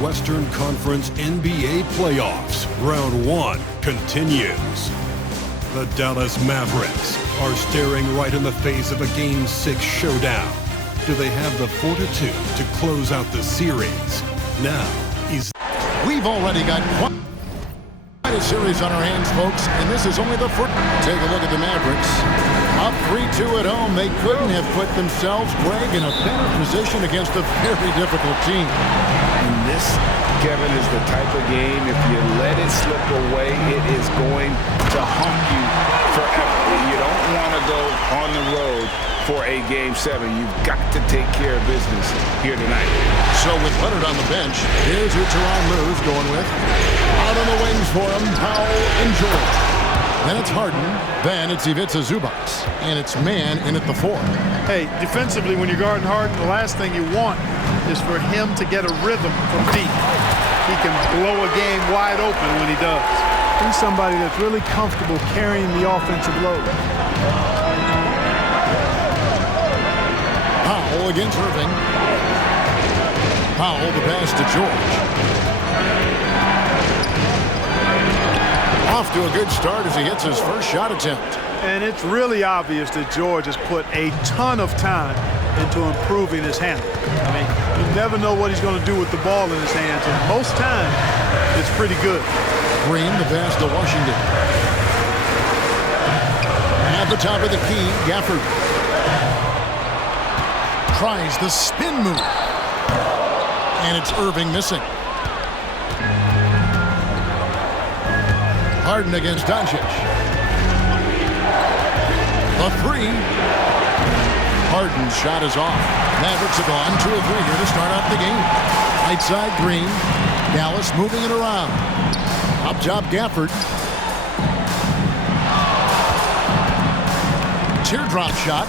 Western Conference NBA playoffs. Round 1 continues. The Dallas Mavericks are staring right in the face of a Game 6 showdown. Do they have the fortitude to close out the series? Now, we've already got quite a series on our hands, folks, and this is only the first. Take a look at the Mavericks. Up 3-2 at home. They couldn't have put themselves, Greg, in a better position against a very difficult team. And this, Kevin, is the type of game, if you let it slip away, it is going to haunt you forever. You don't want to go on the road for a Game 7. You've got to take care of business here tonight. So with Leonard on the bench, here's who Tyronn Lue's going with. Out on the wings for him, Powell and George. Then it's Harden, then it's Ivica Zubac, and it's man in at the 4. Hey, defensively, when you're guarding Harden, the last thing you want is for him to get a rhythm from deep. He can blow a game wide open when he does. He's somebody that's really comfortable carrying the offensive load. Powell against Irving. Powell the pass to George. Off to a good start as he hits his first shot attempt. And it's really obvious that George has put a ton of time into improving his handle. I mean, you never know what he's going to do with the ball in his hands, and most times it's pretty good. Green the pass to Washington. At the top of the key, Gafford tries the spin move. And it's Irving missing. Harden against Doncic. The 3. Harden's shot is off. Mavericks have gone 2 of 3 here to start out the game. Right side, Green. Dallas moving it around. Up top, Gafford. Teardrop shot.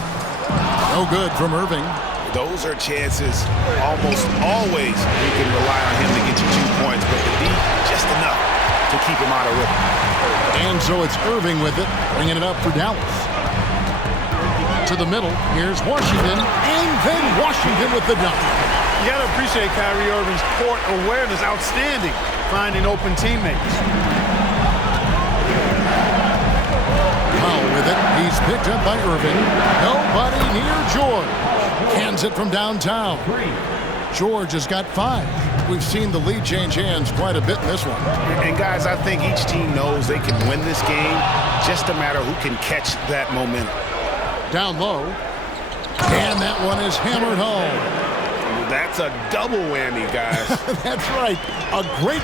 No good from Irving. Those are chances almost always you can rely on him to get you 2 points, but the D, just enough to keep him out of rhythm. And so it's Irving with it, bringing it up for Dallas. To the middle, here's Washington, and then Washington with the dunk. You got to appreciate Kyrie Irving's court awareness, outstanding, finding open teammates. Powell with it, he's picked up by Irving. Nobody near George. Cans it from downtown. George has got 5. We've seen the lead change hands quite a bit in this one. And guys, I think each team knows they can win this game, just a matter who can catch that momentum. Down low, and that one is hammered home. That's a double whammy, guys. That's right, a great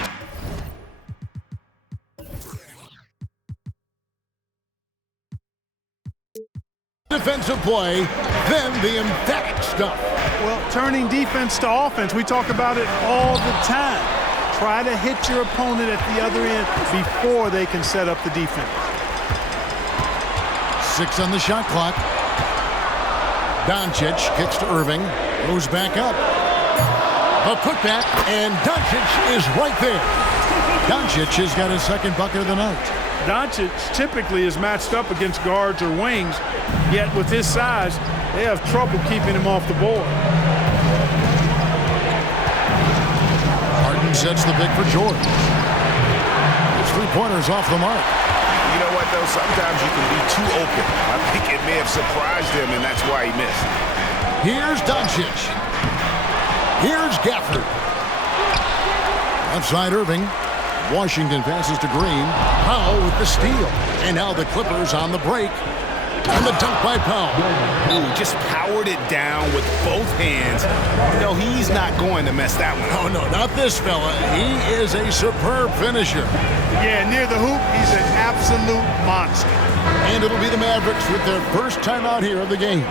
defensive play, then the emphatic stuff. Well, turning defense to offense, we talk about it all the time. Try to hit your opponent at the other end before they can set up the defense. 6 on the shot clock. Doncic kicks to Irving, goes back up. A putback, and Doncic is right there. Doncic has got his second bucket of the night. Doncic typically is matched up against guards or wings, yet with his size, they have trouble keeping him off the board. Harden sets the pick for George. His 3-pointers off the mark. You know what, though? Sometimes you can be too open. I think it may have surprised him, and that's why he missed. Here's Doncic. Here's Gafford. Outside Irving. Washington passes to Green. Powell with the steal. And now the Clippers on the break. And the dunk by Powell. Ooh, just powered it down with both hands. No, he's not going to mess that one up. Oh, no, not this fella. He is a superb finisher. Yeah, near the hoop, he's an absolute monster. And it'll be the Mavericks with their first time out here of the game.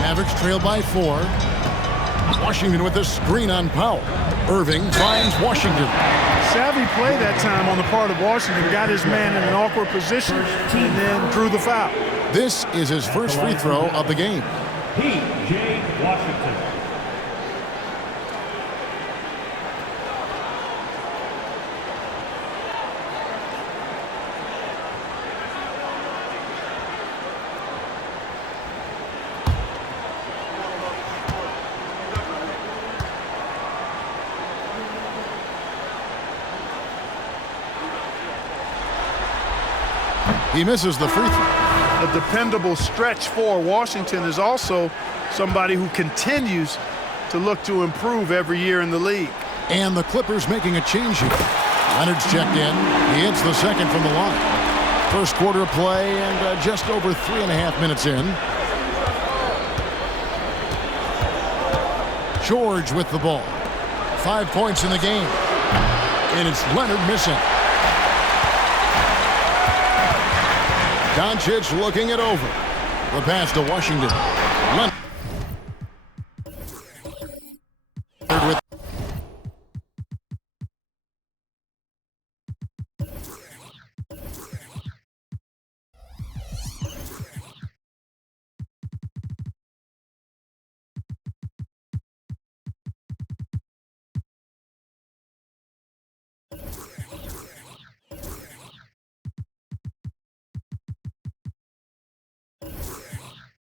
Mavericks trail by 4. Washington with a screen on Powell. Irving finds Washington. Savvy play that time on the part of Washington. Got his man in an awkward position and then drew the foul. This is his first free throw of the game. P.J. Washington. He misses the free throw. A dependable stretch for Washington is also somebody who continues to look to improve every year in the league. And the Clippers making a change here. Leonard's checked in. He hits the second from the line. First quarter of play and just over 3.5 minutes in. George with the ball. 5 points in the game. And it's Leonard missing. Doncic looking it over. The pass to Washington. Leonard with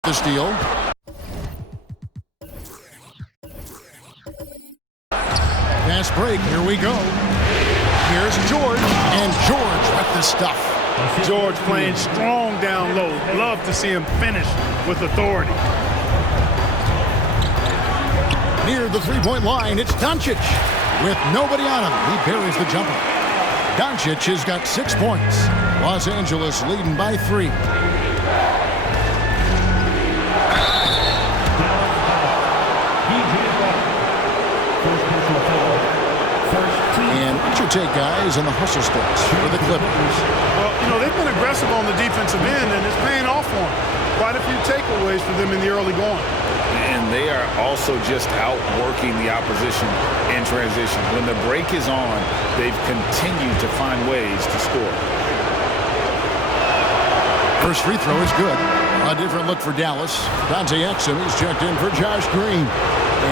the steal. Fast break. Here we go. Here's George. And George with the stuff. George playing strong down low. Love to see him finish with authority. Near the three-point line, it's Doncic. With nobody on him, he buries the jumper. Doncic has got 6 points. Los Angeles leading by 3. And what's your take, guys, on the hustle starts for the Clippers? Well, you know, they've been aggressive on the defensive end, and it's paying off for them. Quite a few takeaways for them in the early going. And they are also just outworking the opposition in transition. When the break is on, they've continued to find ways to score. First free throw is good. A different look for Dallas. Dante Exum is checked in for Josh Green.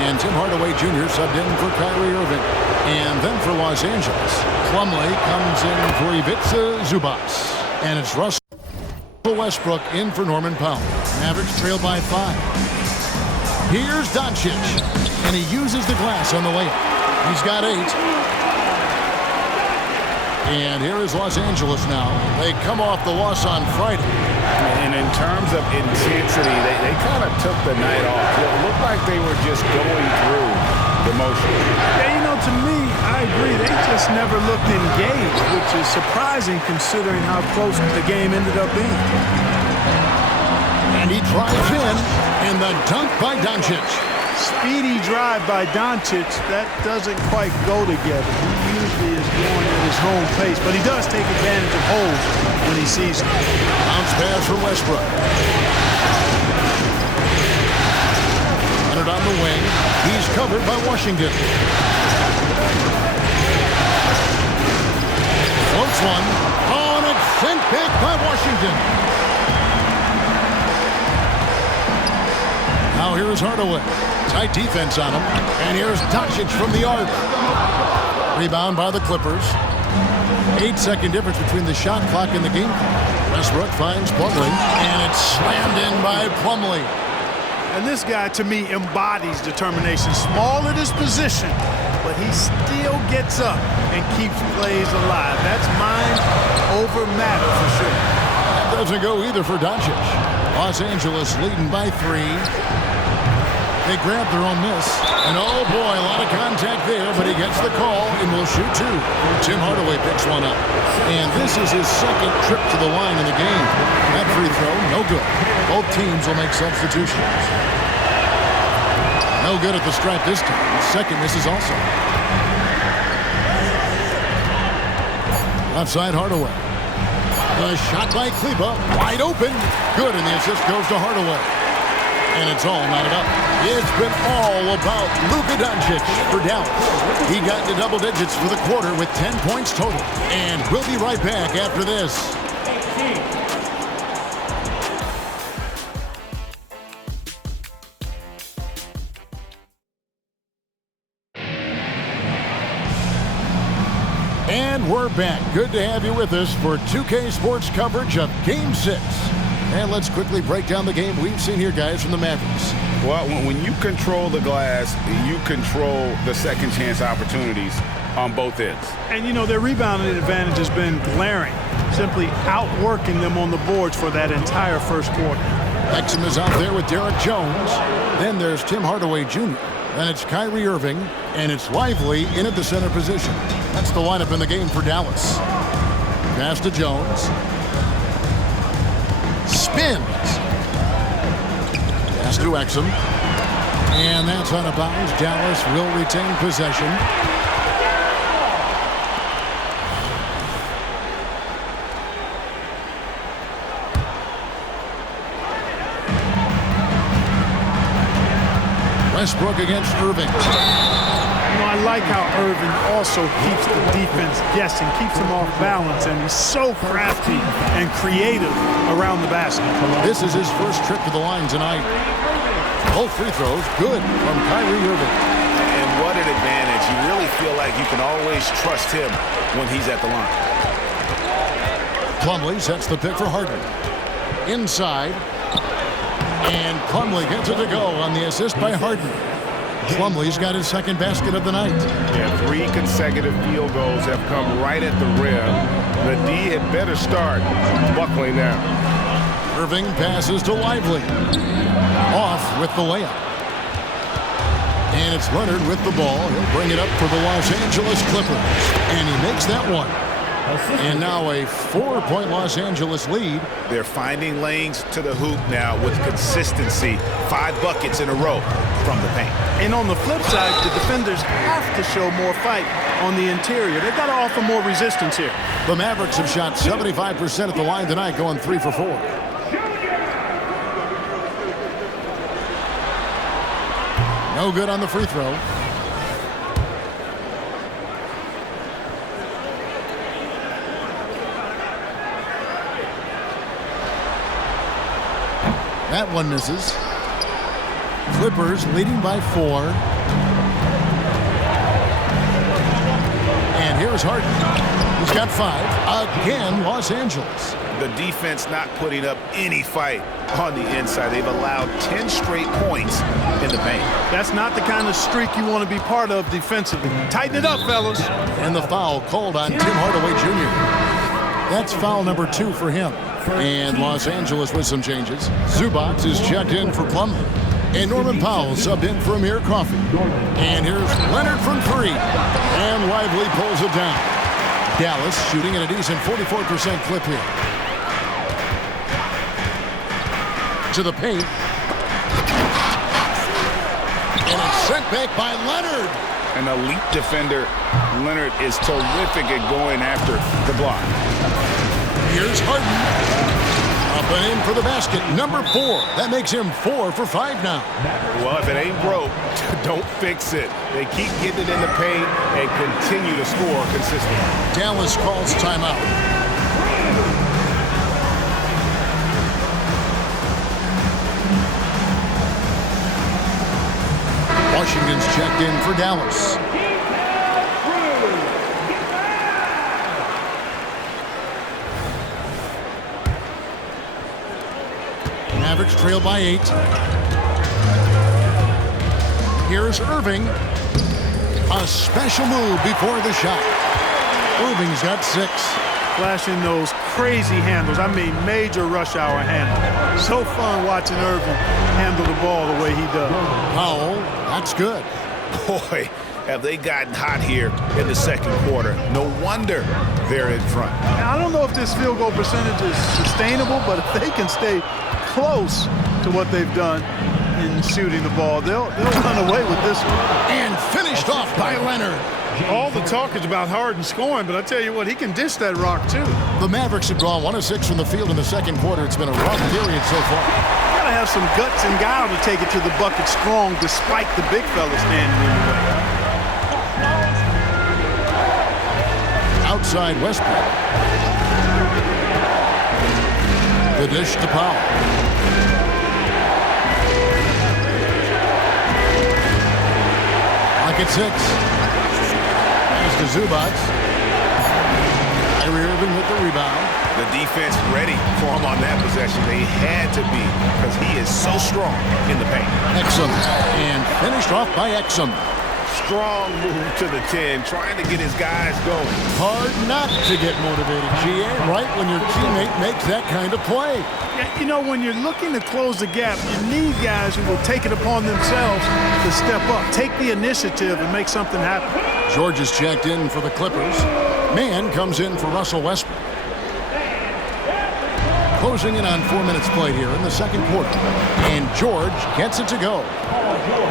And Tim Hardaway Jr. subbed in for Kyrie Irving. And then for Los Angeles, Plumlee comes in for Ivica Zubac. And it's Russell Westbrook in for Norman Powell. Mavericks trail by 5. Here's Doncic. And he uses the glass on the layup. He's got 8. And here is Los Angeles now. They come off the loss on Friday. And in terms of intensity, they kind of took the night off. It looked like they were just going through the motions. Yeah, you know, to me, I agree. They just never looked engaged, which is surprising considering how close the game ended up being. And he drives in, and the dunk by Doncic. Speedy drive by Doncic, that doesn't quite go together. He usually is going at his home pace, but he does take advantage of holes when he sees them. Bounce pass for Westbrook. Leonard on the wing. He's covered by Washington. Floats one. Oh, and it's sent back by Washington. Now here is Hardaway. Tight defense on him. And here's Doncic from the arc. Rebound by the Clippers. 8-second difference between the shot clock and the game clock. Westbrook finds Plumlee. And it's slammed in by Plumlee. And this guy, to me, embodies determination. Small at his position, but he still gets up and keeps plays alive. That's mind over matter for sure. That doesn't go either for Doncic. Los Angeles leading by 3. They grab their own miss. And oh boy, a lot of contact there, but he gets the call and will shoot 2. Tim Hardaway picks one up. And this is his second trip to the line in the game. That free throw, no good. Both teams will make substitutions. No good at the stripe this time. Second misses also. Left side Hardaway. The shot by Kleber, wide open. Good, and the assist goes to Hardaway. And it's all knotted up. It's been all about Luka Doncic for Dallas. He got into double digits for the quarter with 10 points total. And we'll be right back after this. And we're back. Good to have you with us for 2K Sports coverage of Game 6. And let's quickly break down the game we've seen here, guys, from the Mavericks. Well, when you control the glass, you control the second chance opportunities on both ends. And, you know, their rebounding advantage has been glaring, simply outworking them on the boards for that entire first quarter. Exum is out there with Derek Jones. Then there's Tim Hardaway Jr. Then it's Kyrie Irving, and it's Lively in at the center position. That's the lineup in the game for Dallas. Pass to Jones. Spins. Pass to Exum. And that's out of bounds. Dallas will retain possession. Westbrook against Irving. You know, I like how Irving also keeps the defense guessing, keeps them off balance, and he's so crafty and creative around the basket. This is his first trip to the line tonight. Both free throws good from Kyrie Irving. And what an advantage. You really feel like you can always trust him when he's at the line. Plumlee sets the pick for Harden. Inside. And Plumlee gets it to go on the assist by Harden. Plumlee's got his second basket of the night. Yeah, 3 consecutive field goals have come right at the rim. The D had better start buckling now. Irving passes to Lively. Off with the layup. And it's Leonard with the ball. He'll bring it up for the Los Angeles Clippers. And he makes that one. And now a 4-point Los Angeles lead. They're finding lanes to the hoop now with consistency. 5 buckets in a row from the paint. And on the flip side, the defenders have to show more fight on the interior. They've got to offer more resistance here. The Mavericks have shot 75% at the line tonight, going 3 for 4. No good on the free throw. That one misses. Clippers leading by 4. And here's Harden. He's got 5. Again, Los Angeles. The defense not putting up any fight on the inside. They've allowed 10 straight points in the paint. That's not the kind of streak you want to be part of defensively. Tighten it up, fellas. And the foul called on Tim Hardaway Jr. That's foul number 2 for him. And Los Angeles with some changes. Zubac is checked in for Plumlee. And Norman Powell subbed in for Amir Coffey. And here's Leonard from 3. And Lively pulls it down. Dallas shooting at a decent 44% clip here. To the paint. And it's sent back by Leonard. An elite defender. Leonard is terrific at going after the block. Here's Harden. Up and in for the basket. Number 4. That makes him 4 for 5 now. Well, if it ain't broke, don't fix it. They keep getting it in the paint and continue to score consistently. Dallas calls timeout. Washington's checked in for Dallas. Mavericks trail by 8. Here's Irving. A special move before the shot. Irving's got 6. Flashing those crazy handles. I mean, major rush hour handle. So fun watching Irving handle the ball the way he does. Powell, that's good. Boy, have they gotten hot here in the second quarter. No wonder they're in front. Now, I don't know if this field goal percentage is sustainable, but if they can stay close to what they've done in shooting the ball, they'll run away with this one. And finished off by Leonard. All the talk is about Harden scoring, but I tell you what, he can dish that rock too. The Mavericks have gone 1 of 6 from the field in the second quarter. It's been a rough period so far. Gotta have some guts and guile to take it to the bucket strong, despite the big fella standing in the way. Outside Westbrook. The dish to Powell. Pocket 6. Pass to Zubac. Kyrie Irving with the rebound. The defense ready for him on that possession. They had to be because he is so strong in the paint. Exum. And finished off by Exum. strong move to the 10, trying to get his guys going. Hard not to get motivated, GA, right when your teammate makes that kind of play. Yeah, you know, when you're looking to close the gap, you need guys who will take it upon themselves to step up, take the initiative, and make something happen. George is checked in for the Clippers. Mann comes in for Russell Westbrook. Closing in on 4 minutes played here in the second quarter. And George gets it to go.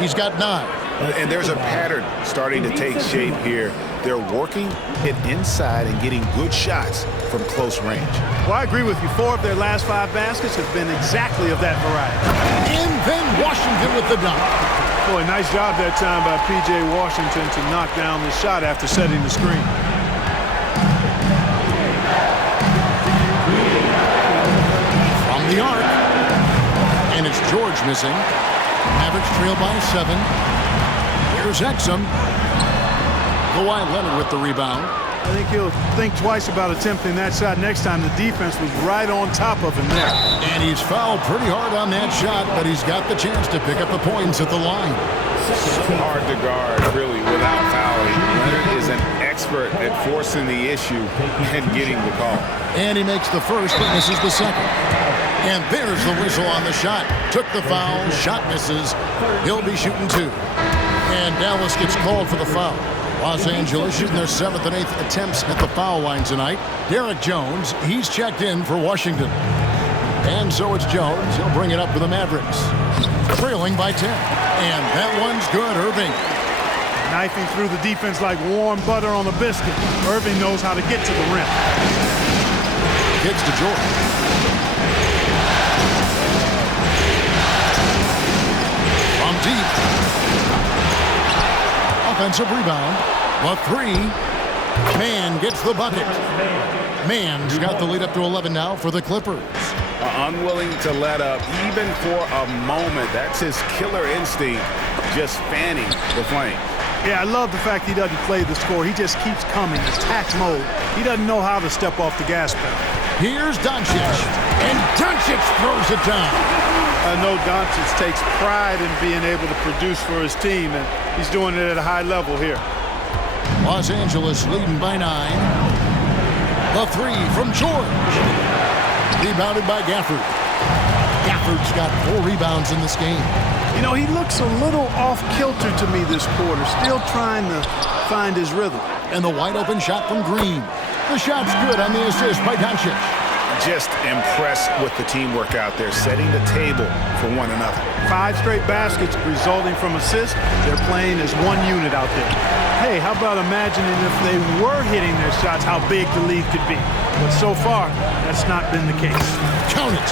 He's got 9. And there's a pattern starting to take shape here. They're working it inside and getting good shots from close range. Well, I agree with you. 4 of their last 5 baskets have been exactly of that variety. And then Washington with the dunk. Boy, nice job that time by P.J. Washington to knock down the shot after setting the screen. The arc, and it's George missing. Mavericks trail by 7. Here's Exum. Kawhi Leonard with the rebound. I think he'll think twice about attempting that shot next time. The defense was right on top of him there. And he's fouled pretty hard on that shot, but he's got the chance to pick up the points at the line. So hard to guard, really, without fouling. Leonard is an expert at forcing the issue and getting the call. And he makes the first, but misses the second. And there's the whistle on the shot. Took the foul, shot misses. He'll be shooting 2. And Dallas gets called for the foul. Los Angeles shooting their 7th and 8th attempts at the foul line tonight. Derek Jones, he's checked in for Washington. And so it's Jones. He'll bring it up for the Mavericks. Trailing by 10. And that one's good, Irving. Knifing through the defense like warm butter on a biscuit. Irving knows how to get to the rim. Kicks to Jordan. From deep. Offensive rebound. A 3. Mann gets the bucket. Mann's got the lead up to 11 now for the Clippers. Unwilling to let up even for a moment. That's his killer instinct, just fanning the flame. Yeah, I love the fact he doesn't play the score. He just keeps coming, attack mode. He doesn't know how to step off the gas pedal. Here's Doncic, and Doncic throws it down. I know Doncic takes pride in being able to produce for his team, and he's doing it at a high level here. Los Angeles leading by 9. The 3 from George. Rebounded by Gafford. Gafford's got 4 rebounds in this game. You know, he looks a little off-kilter to me this quarter, still trying to find his rhythm. And the wide-open shot from Green. The shot's good on the assist by Doncic. Just impressed with the teamwork out there, setting the table for one another. 5 straight baskets resulting from assists. They're playing as one unit out there. Hey, how about imagining if they were hitting their shots, how big the lead could be? But so far, that's not been the case. Count it.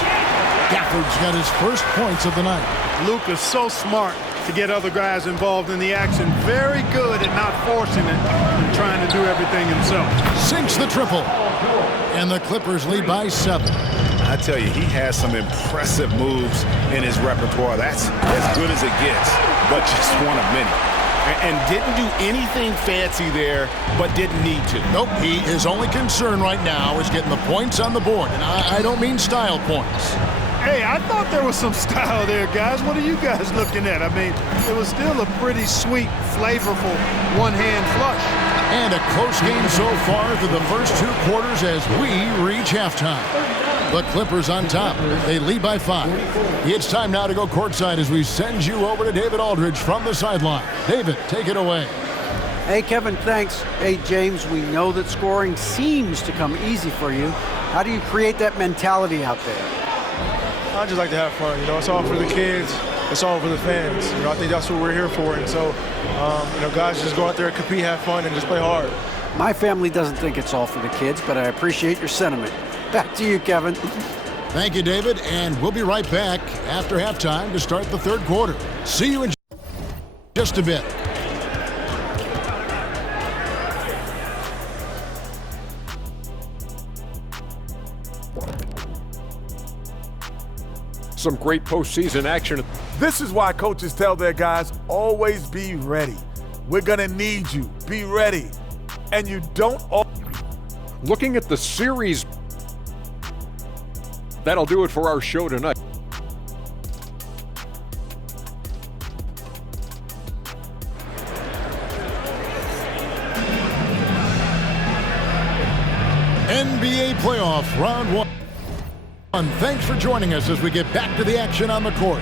Gafford's got his first points of the night. Luka's so smart to get other guys involved in the action. Very good at not forcing it and trying to do everything himself. Sinks the triple. And the Clippers lead by 7. I tell you, he has some impressive moves in his repertoire. That's as good as it gets, but just one of many. And didn't do anything fancy there, but didn't need to. Nope, his only concern right now is getting the points on the board. And I don't mean style points. Hey, I thought there was some style there, guys. What are you guys looking at? I mean, it was still a pretty sweet, flavorful one-hand flush. And a close game so far through the first 2 quarters as we reach halftime. The Clippers on top. They lead by 5. It's time now to go courtside as we send you over to David Aldridge from the sideline. David, take it away. Hey, Kevin, thanks. Hey, James, we know that scoring seems to come easy for you. How do you create that mentality out there? I just like to have fun. You know, it's all for the kids. It's all for the fans. You know, I think that's what we're here for. And so, you know, guys just go out there and compete, have fun, and just play hard. My family doesn't think it's all for the kids, but I appreciate your sentiment. Back to you, Kevin. Thank you, David, and we'll be right back after halftime to start the third quarter. See you in just a bit. Some great postseason action. This is why coaches tell their guys, always be ready. We're going to need you. Be ready. And you don't... Looking at the series, that'll do it for our show tonight. NBA playoff round one. Thanks for joining us as we get back to the action on the court.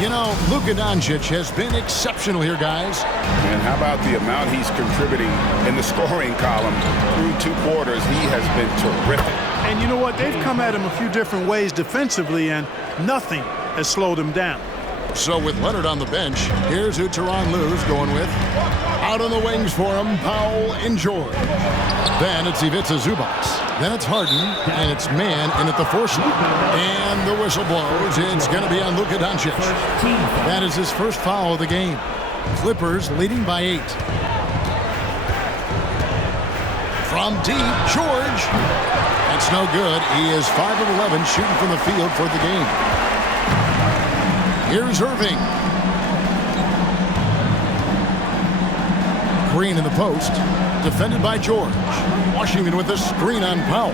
You know, Luka Doncic has been exceptional here, guys. And how about the amount he's contributing in the scoring column through 2 quarters? He has been terrific. And you know what? They've come at him a few different ways defensively, and nothing has slowed him down. So with Leonard on the bench, here's who Tyronn Lue's going with. Out on the wings for him, Powell and George. Then it's Ivica Zubac. Then it's Harden, and it's man in at the 4 slot. And the whistle blows. It's going to be on Luka Doncic. That is his first foul of the game. Clippers leading by 8. From deep, George. That's no good. He is 5 of 11 shooting from the field for the game. Here's Irving. Green in the post. Defended by George. Washington with a screen on Powell.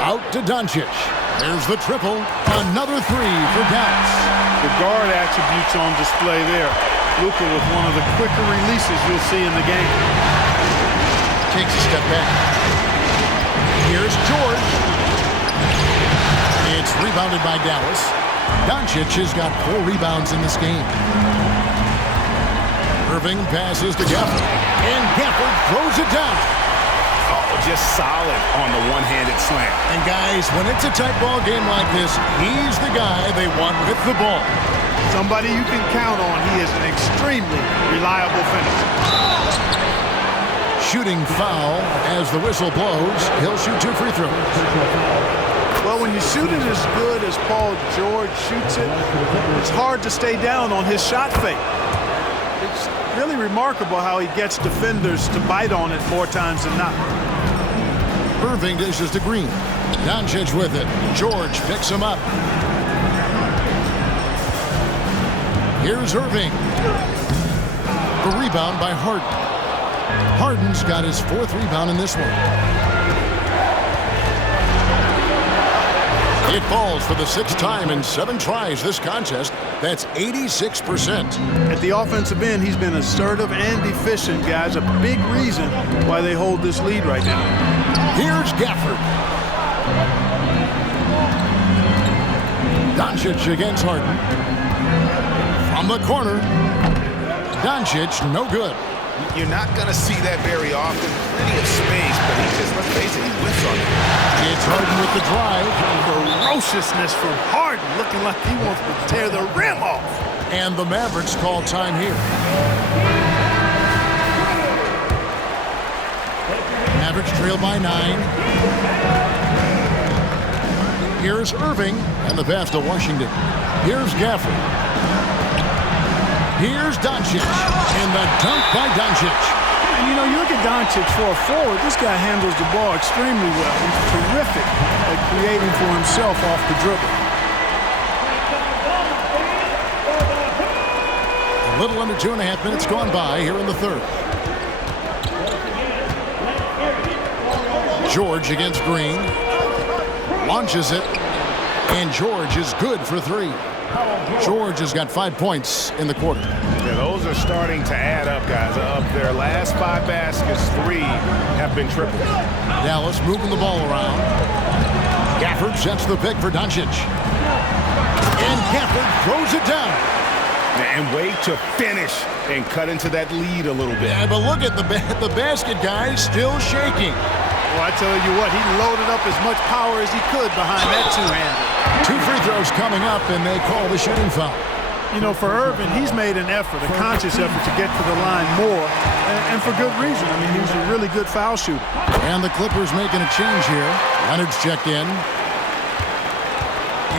Out to Doncic. There's the triple. Another 3 for Dallas. The guard attributes on display there. Luka with one of the quicker releases you'll see in the game. Takes a step back. Here's George. It's rebounded by Dallas. Doncic has got 4 rebounds in this game. Irving passes to Gafford. And Gafford throws it down. Oh, just solid on the one-handed slam. And guys, when it's a tight ball game like this, he's the guy they want with the ball. Somebody you can count on. He is an extremely reliable finisher. Shooting foul as the whistle blows. He'll shoot 2 free throws. Well, when you shoot it as good as Paul George shoots it, it's hard to stay down on his shot fake. It's really remarkable how he gets defenders to bite on it more times than not. Irving dishes to Green. Doncic with it. George picks him up. Here's Irving. The rebound by Harden. Harden's got his 4th rebound in this one. It falls for the 6th time in 7 tries this contest. That's 86%. At the offensive end, he's been assertive and efficient, guys. A big reason why they hold this lead right now. Here's Gafford. Doncic against Harden. From the corner. Doncic, no good. You're not going to see that very often. Plenty of space, but he just, let's face it, he whiffs on it. It's Harden with the drive. Ferociousness from Harden, looking like he wants to tear the rim off. And the Mavericks call time here. Mavericks trail by 9. Here's Irving, and the pass to Washington. Here's Gafford. Here's Doncic, and the dunk by Doncic. And you know, you look at Doncic for a forward, this guy handles the ball extremely well. He's terrific at creating for himself off the dribble. A little under 2.5 minutes gone by here in the 3rd. George against Green. Launches it, and George is good for 3. George has got 5 points in the quarter. Yeah, those are starting to add up, guys. Up their last 5 baskets, 3 have been tripled. Dallas moving the ball around. Gafford sets the pick for Doncic. And Gafford throws it down. And way to finish and cut into that lead a little bit. Yeah, but look at the basket, guys, still shaking. Well, I tell you what, he loaded up as much power as he could behind that 2-hander. 2 free throws coming up, and they call the shooting foul. You know, for Irvin, he's made an effort, a conscious effort to get to the line more, and for good reason. I mean, he's a really good foul shooter. And the Clippers making a change here. Leonard's checked in.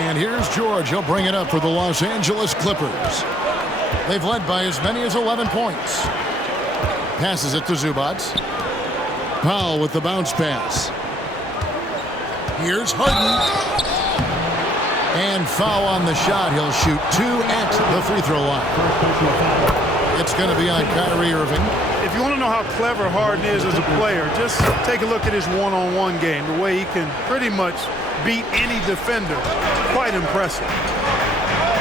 And here's George. He'll bring it up for the Los Angeles Clippers. They've led by as many as 11 points. Passes it to Zubac. Powell with the bounce pass. Here's Harden. And foul on the shot. He'll shoot 2 at the free throw line. It's going to be on Kyrie Irving. If you want to know how clever Harden is as a player, just take a look at his one-on-one game. The way he can pretty much beat any defender. Quite impressive.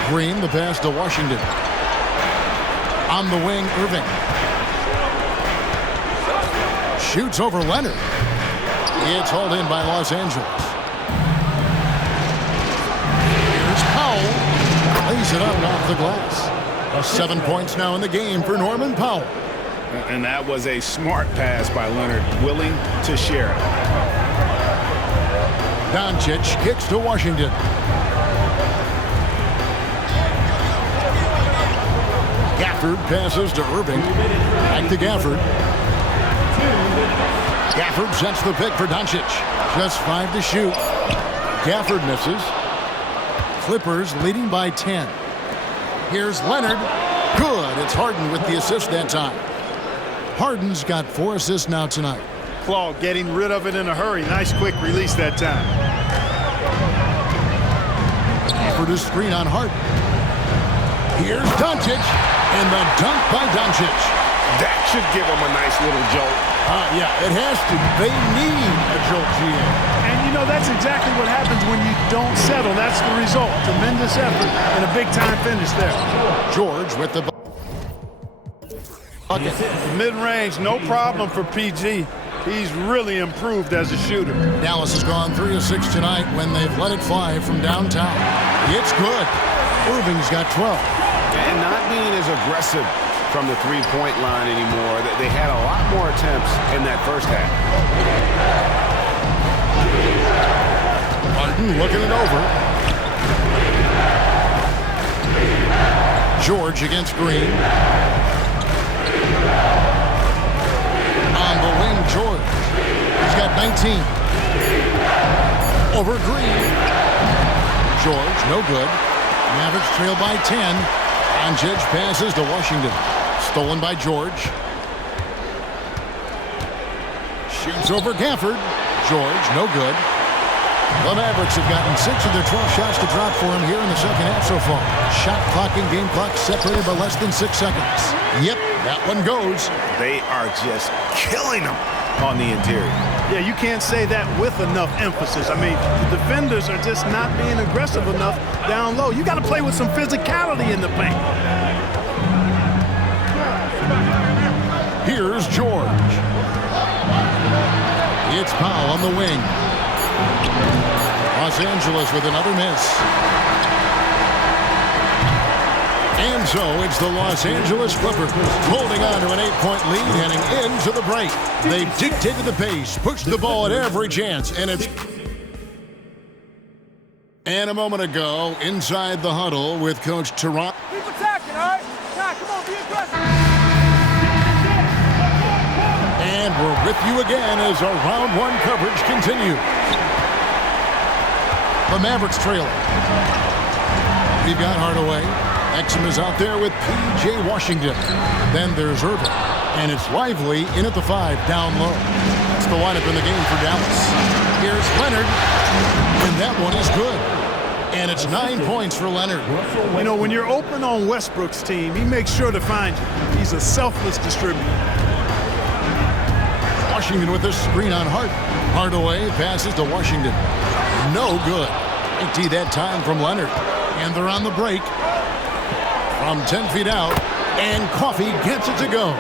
Green, the pass to Washington. On the wing, Irving. Shoots over Leonard. It's hauled in by Los Angeles. Here's Powell. Lays it out off the glass. 7 points now in the game for Norman Powell. And that was a smart pass by Leonard, willing to share it. Doncic kicks to Washington. Gafford passes to Irving. Back to Gafford. Gafford sets the pick for Doncic. Just 5 to shoot. Gafford misses. Clippers leading by 10. Here's Leonard. Good. It's Harden with the assist that time. Harden's got 4 assists now tonight. Claw getting rid of it in a hurry. Nice quick release that time. Gafford is screen on Harden. Here's Doncic. And the dunk by Doncic. That should give him a nice little jolt. Yeah, it has to. They need a jolt, GM. And you know, that's exactly what happens when you don't settle. That's the result. Tremendous effort and a big-time finish there. George with the bucket. Mid-range, no problem for PG. He's really improved as a shooter. Dallas has gone 3 of 6 tonight when they've let it fly from downtown. It's good. Irving's got 12. And not being as aggressive from the three-point line anymore. They had a lot more attempts in that first half. Martin looking it over. George against Green. On the wing, George. He's got 19. Over Green. George, no good. Mavericks trail by 10. Doncic passes to Washington. Stolen by George. Shoots over Gafford. George, no good. The Mavericks have gotten 6 of their 12 shots to drop for him here in the second half so far. Shot clock and game clock separated by less than 6 seconds. Yep, that one goes. They are just killing them on the interior. Yeah, you can't say that with enough emphasis. I mean, the defenders are just not being aggressive enough down low. You got to play with some physicality in the paint. Here's George. It's Powell on the wing. Los Angeles with another miss. And so it's the Los Angeles Clippers holding on to an 8-point lead heading into the break. They've dictated the pace, pushed the ball at every chance, and it's... And a moment ago, inside the huddle with Coach Toronto. Keep attacking, all right? Nah, come on, be aggressive. And we're with you again as our round 1 coverage continues. The Mavericks trailing. We've got Hardaway. Exum is out there with P.J. Washington. Then there's Irving. And it's Lively in at the 5 down low. That's the lineup in the game for Dallas. Here's Leonard. And that one is good. And it's 9 points for Leonard. You know, when you're open on Westbrook's team, he makes sure to find you. He's a selfless distributor. Washington with this screen on Hart. Hardaway passes to Washington. No good. Empty that time from Leonard. And they're on the break. From 10 feet out. And Coffey gets it to go.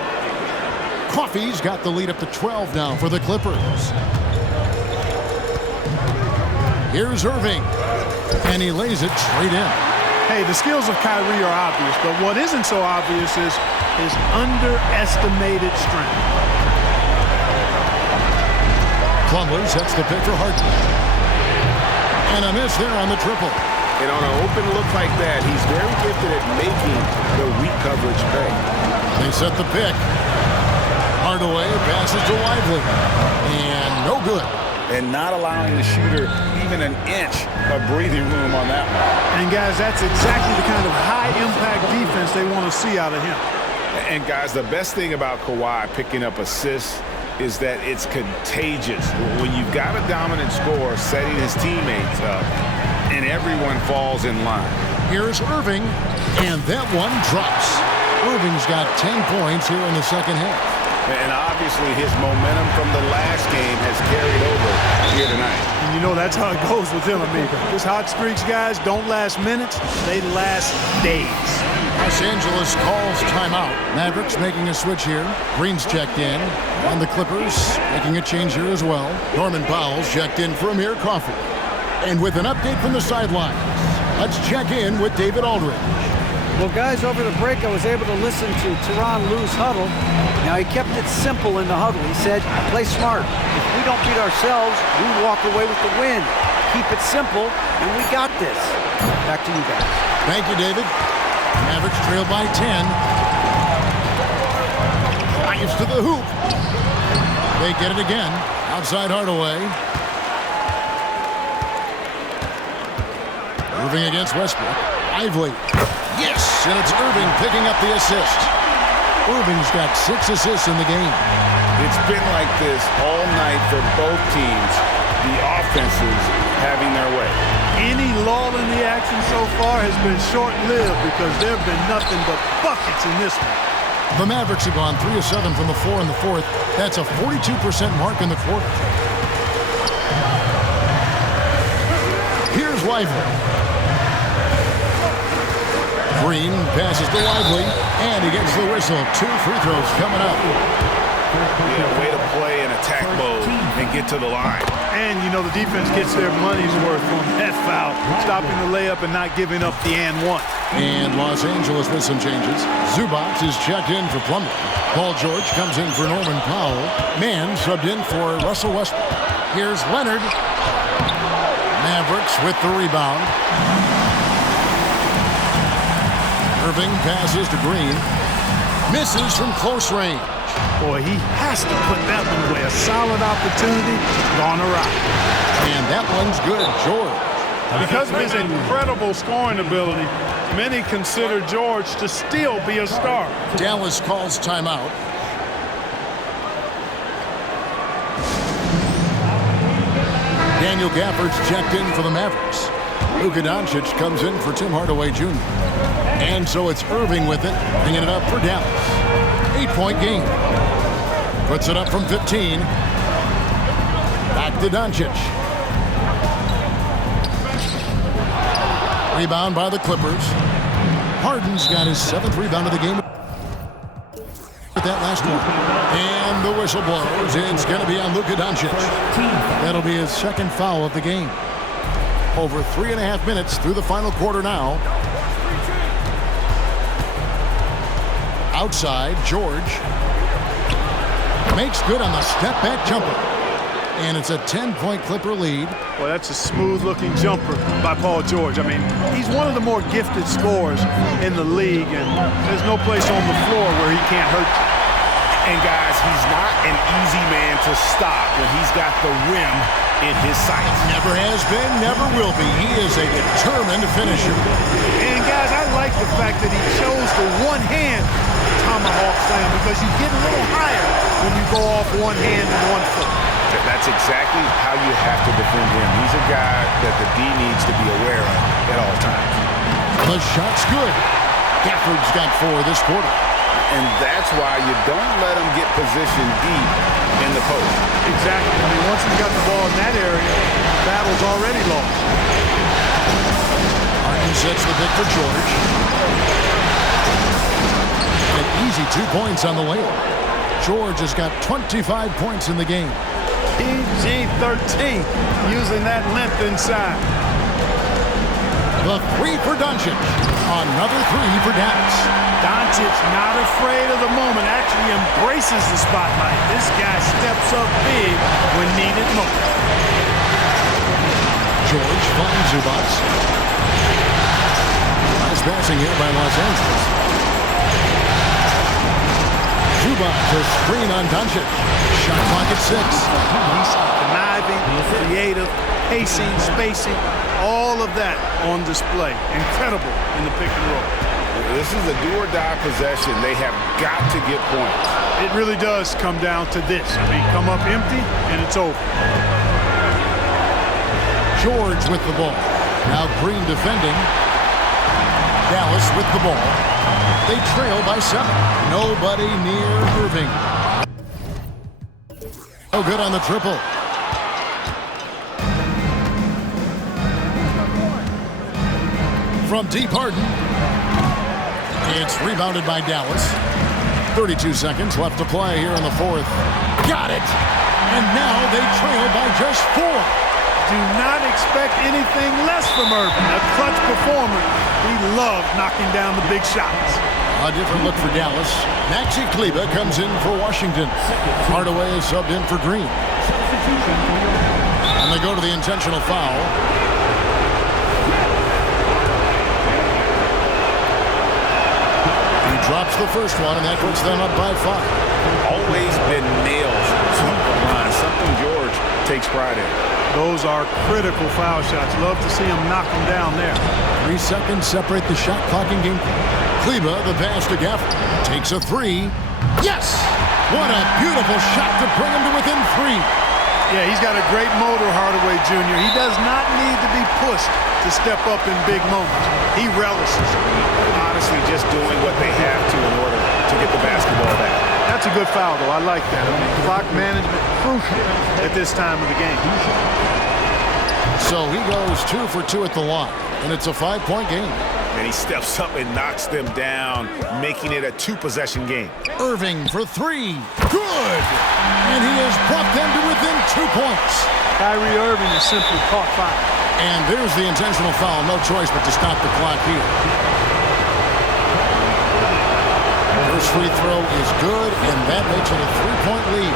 Coffey's got the lead up to 12 now for the Clippers. Here's Irving. And he lays it straight in. Hey, the skills of Kyrie are obvious, but what isn't so obvious is his underestimated strength. Plumlee sets the pick for Harden. And a miss there on the triple. And on an open look like that, he's very gifted at making the weak coverage pay. They set the pick. Hardaway passes to Lively. And no good. And not allowing the shooter even an inch of breathing room on that one. And guys, that's exactly the kind of high-impact defense they want to see out of him. And guys, the best thing about Kawhi picking up assists is that it's contagious. When you've got a dominant scorer setting his teammates up, and everyone falls in line. Here's Irving, and that one drops. Irving's got 10 points here in the second half. And obviously his momentum from the last game has carried over here tonight. And you know that's how it goes with him, amigo. His hot streaks, guys, don't last minutes. They last days. Los Angeles calls timeout. Mavericks making a switch here. Green's checked in. And the Clippers making a change here as well. Norman Powell's checked in for Amir Coffey. And with an update from the sidelines, let's check in with David Aldridge. Well, guys, over the break, I was able to listen to Tyronn Lue's huddle. Now, he kept it simple in the huddle. He said, play smart. If we don't beat ourselves, we walk away with the win. Keep it simple, and we got this. Back to you guys. Thank you, David. Mavericks trail by 10. Drives to the hoop. They get it again. Outside Hardaway. Irving against Westbrook. Lively. Yes, and it's Irving picking up the assist. Irving's got 6 assists in the game. It's been like this all night for both teams. The offenses having their way. Any lull in the action so far has been short-lived because there have been nothing but buckets in this one. The Mavericks have gone 3 of 7 from the floor in the fourth. That's a 42% mark in the quarter. Here's Lively. Green passes to Lively, and he gets the whistle. 2 free throws coming up. Yeah, way to play in attack mode and get to the line. And, you know, the defense gets their money's worth on that foul, stopping the layup and not giving up the and one. And Los Angeles with some changes. Zubac is checked in for Plumlee. Paul George comes in for Norman Powell. Mann subbed in for Russell Westbrook. Here's Leonard. Mavericks with the rebound. Irving passes to Green. Misses from close range. Boy, he has to put that one away. A solid opportunity, gone awry. And that one's good, George. Because of his incredible scoring ability, many consider George to still be a star. Dallas calls timeout. Daniel Gafford's checked in for the Mavericks. Luka Doncic comes in for Tim Hardaway Jr. And so it's Irving with it, bringing it up for Dallas. 8-point game. Puts it up from 15. Back to Doncic. Rebound by the Clippers. Harden's got his 7th rebound of the game. With that last one. And the whistle blows. It's going to be on Luka Doncic. That'll be his 2nd foul of the game. Over 3.5 minutes through the final quarter now. Outside, George makes good on the step-back jumper. And it's a 10-point Clipper lead. Well, that's a smooth-looking jumper by Paul George. I mean, he's one of the more gifted scorers in the league, and there's no place on the floor where he can't hurt you. And, guys, he's not an easy man to stop when he's got the rim in his sights. Never has been, never will be. He is a determined finisher. And, guys, I like the fact that he chose the one-hand tomahawk slam because you get a little higher when you go off one hand and one foot. That's exactly how you have to defend him. He's a guy that the D needs to be aware of at all times. The shot's good. Gafford's got 4 this quarter. And that's why you don't let him get positioned deep in the post. Exactly. I mean, once he's got the ball in that area, the battle's already lost. Harden sets the pick for George. An easy 2 points on the layup. George has got 25 points in the game. PG-13, using that length inside. The 3 for Doncic. Another 3 for Dallas. Doncic not afraid of the moment, actually embraces the spotlight. This guy steps up big when needed most. George finds Zubac. Nice passing here by Los Angeles. Zubac to screen on Doncic. Shot clock at 6. He's conniving, creative, pacing, spacing, all of that on display. Incredible in the pick and roll. This is a do-or-die possession. They have got to get points. It really does come down to this. I mean, come up empty, and it's over. George with the ball. Now Green defending. Dallas with the ball. They trail by 7. Nobody near Irving. Oh, good on the triple. From deep, Harden. It's rebounded by Dallas. 32 seconds left to play here in the fourth. Got it! And now they trail by just 4. Do not expect anything less from Irving. A clutch performer. He loved knocking down the big shots. A different look for Dallas. Maxi Kleber comes in for Washington. Hardaway is subbed in for Green. And they go to the intentional foul. He drops the first one, and that puts them up by 5. Always been nails to the line. Something George takes pride in. Those are critical foul shots. Love to see him knock them down there. 3 seconds separate the shot clock and game. Kleber, the pass to Gafford. Takes a 3. Yes! What a beautiful shot to bring him to within 3. Yeah, he's got a great motor, Hardaway Jr. He does not need to be pushed to step up in big moments. He relishes. Honestly, just doing what they have to in order to get the basketball back. That's a good foul, though. I like that. I mean, clock management, crucial at this time of the game. So he goes 2 for 2 at the line, and it's a 5-point game. And he steps up and knocks them down, making it a 2-possession game. Irving for 3. Good! And he has brought them to within 2 points. Kyrie Irving is simply caught fire. And there's the intentional foul. No choice but to stop the clock here. First free throw is good, and that makes it a 3-point lead.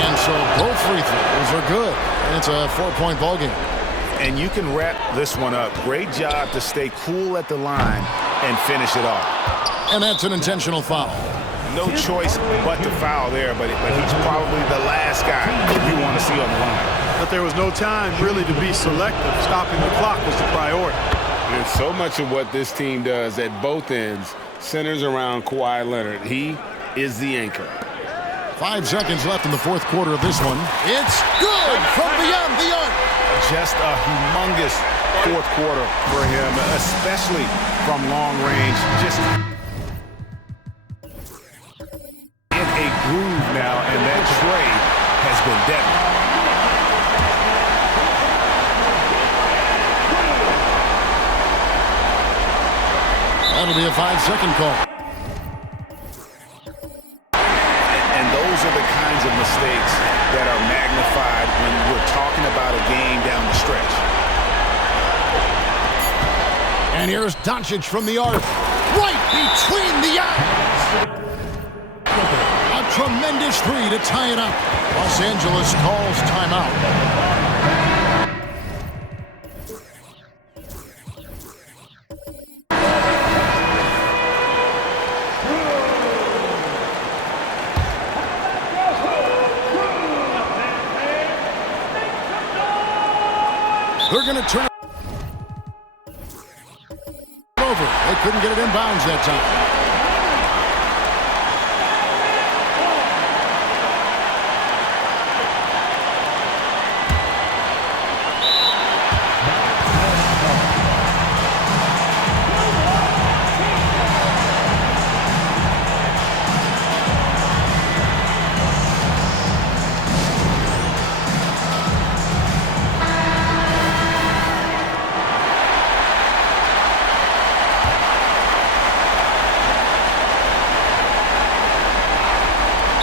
And so both free throws are good, and it's a 4-point ball game. And you can wrap this one up. Great job to stay cool at the line and finish it off. And that's an intentional foul. No choice but to foul there, but he's probably the last guy you want to see on the line. But there was no time really to be selective. Stopping the clock was the priority. And so much of what this team does at both ends centers around Kawhi Leonard. He is the anchor. 5 seconds left in the fourth quarter of this one. It's good from beyond the arc. Just a humongous fourth quarter for him, especially from long range. Just in a groove now, and that trade has been deadly. That'll be a 5-second call. And those are the kinds of mistakes that are magnified when we're talking about a game down the stretch. And here's Doncic from the arc. Right between the eyes. A tremendous 3 to tie it up. Los Angeles calls timeout. They're going to turn it over. They couldn't get it in bounds that time.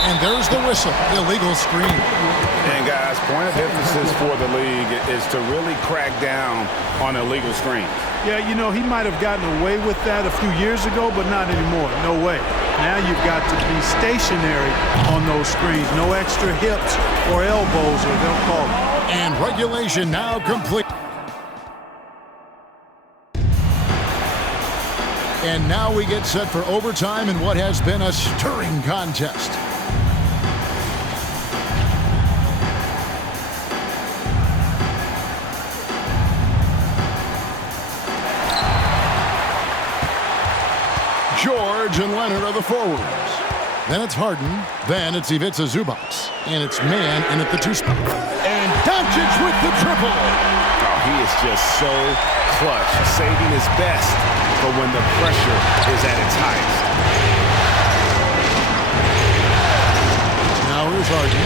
And there's the whistle, illegal screen. And guys, point of emphasis for the league is to really crack down on illegal screens. Yeah, you know, he might have gotten away with that a few years ago, but not anymore. No way. Now you've got to be stationary on those screens. No extra hips or elbows, or they'll call it. And regulation now complete. And now we get set for overtime in what has been a stirring contest. George and Leonard are the forwards. Then it's Harden. Then it's Ivica Zubac. And it's man in at the 2 spot. And Doncic with the triple. Oh, he is just so clutch, saving his best for when the pressure is at its highest. Now here's Harden.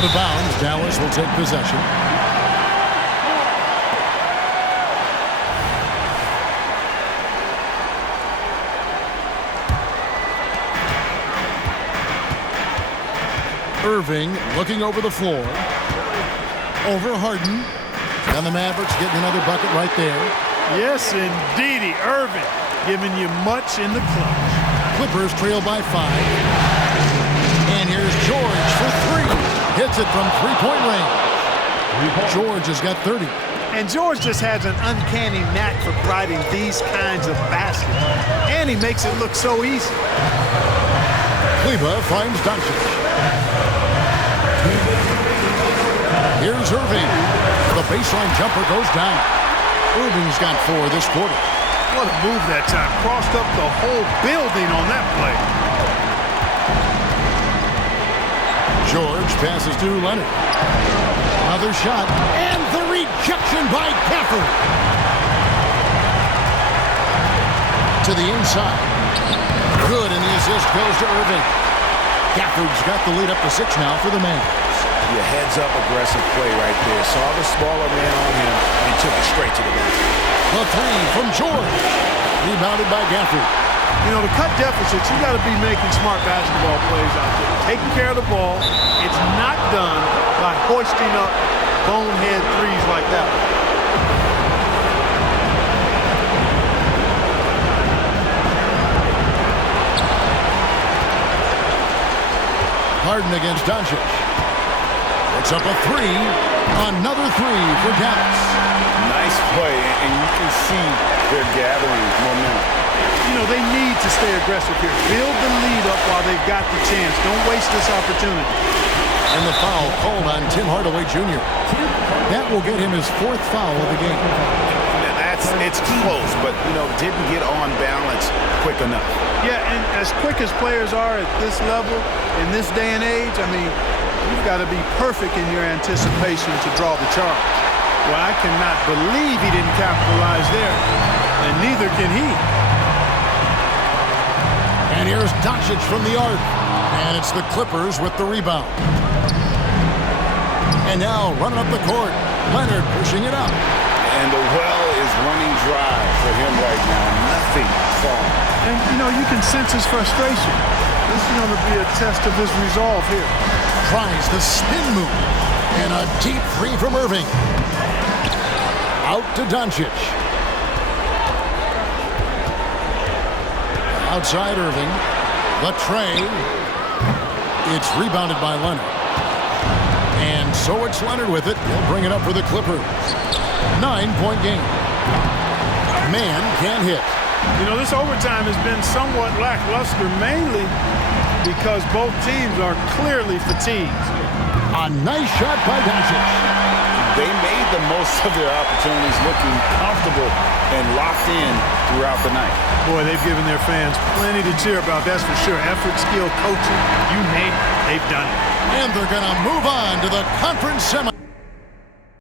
Out of bounds, Dallas will take possession. Irving looking over the floor. Over Harden. And the Mavericks getting another bucket right there. Yes, indeedy. Irving giving you much in the clutch. Clippers trail by 5. And here's George for 3. Hits it from three-point range. George has got 30. And George just has an uncanny knack for providing these kinds of baskets. And he makes it look so easy. Kleba finds Doncic. Here's Irving. The baseline jumper goes down. Irving's got 4 this quarter. What a move that time. Crossed up the whole building on that play. George passes to Leonard. Another shot. And the rejection by Gafford. To the inside. Good, and the assist goes to Irving. Gafford's got the lead up to 6 now for the Mavs. Your heads-up aggressive play right there. Saw the smaller man on him and took it straight to the basket. The 3 from George. Rebounded by Gafford. You know, to cut deficits, you got to be making smart basketball plays out there. Taking care of the ball. It's not done by hoisting up bonehead threes like that. Harden against Doncic. It's up a 3. Another 3 for Dallas. Nice play, and you can see they're gathering momentum. You know, they need to stay aggressive here. Build the lead up while they've got the chance. Don't waste this opportunity. And the foul called on Tim Hardaway Jr. That will get him his 4th foul of the game. It's close, but, you know, didn't get on balance quick enough. Yeah, and as quick as players are at this level, in this day and age, I mean, you've got to be perfect in your anticipation to draw the charge. Well, I cannot believe he didn't capitalize there, and neither can he. And here's Doncic from the arc. And it's the Clippers with the rebound. And now running up the court, Leonard pushing it up. And the well is running dry for him right now. Nothing falling. And, you know, you can sense his frustration. This is going to be a test of his resolve here. Tries the spin move. And a deep 3 from Irving. Out to Doncic. Outside Irving. The tray. It's rebounded by Leonard. And so it's Leonard with it. He'll bring it up for the Clippers. 9-point game. Man can't hit. You know, this overtime has been somewhat lackluster, mainly because both teams are clearly fatigued. A nice shot by Doncic. They made the most of their opportunities, looking comfortable and locked in throughout the night. Boy, they've given their fans plenty to cheer about, that's for sure. Effort, skill, coaching, you name it, they've done it. And they're going to move on to the conference semi.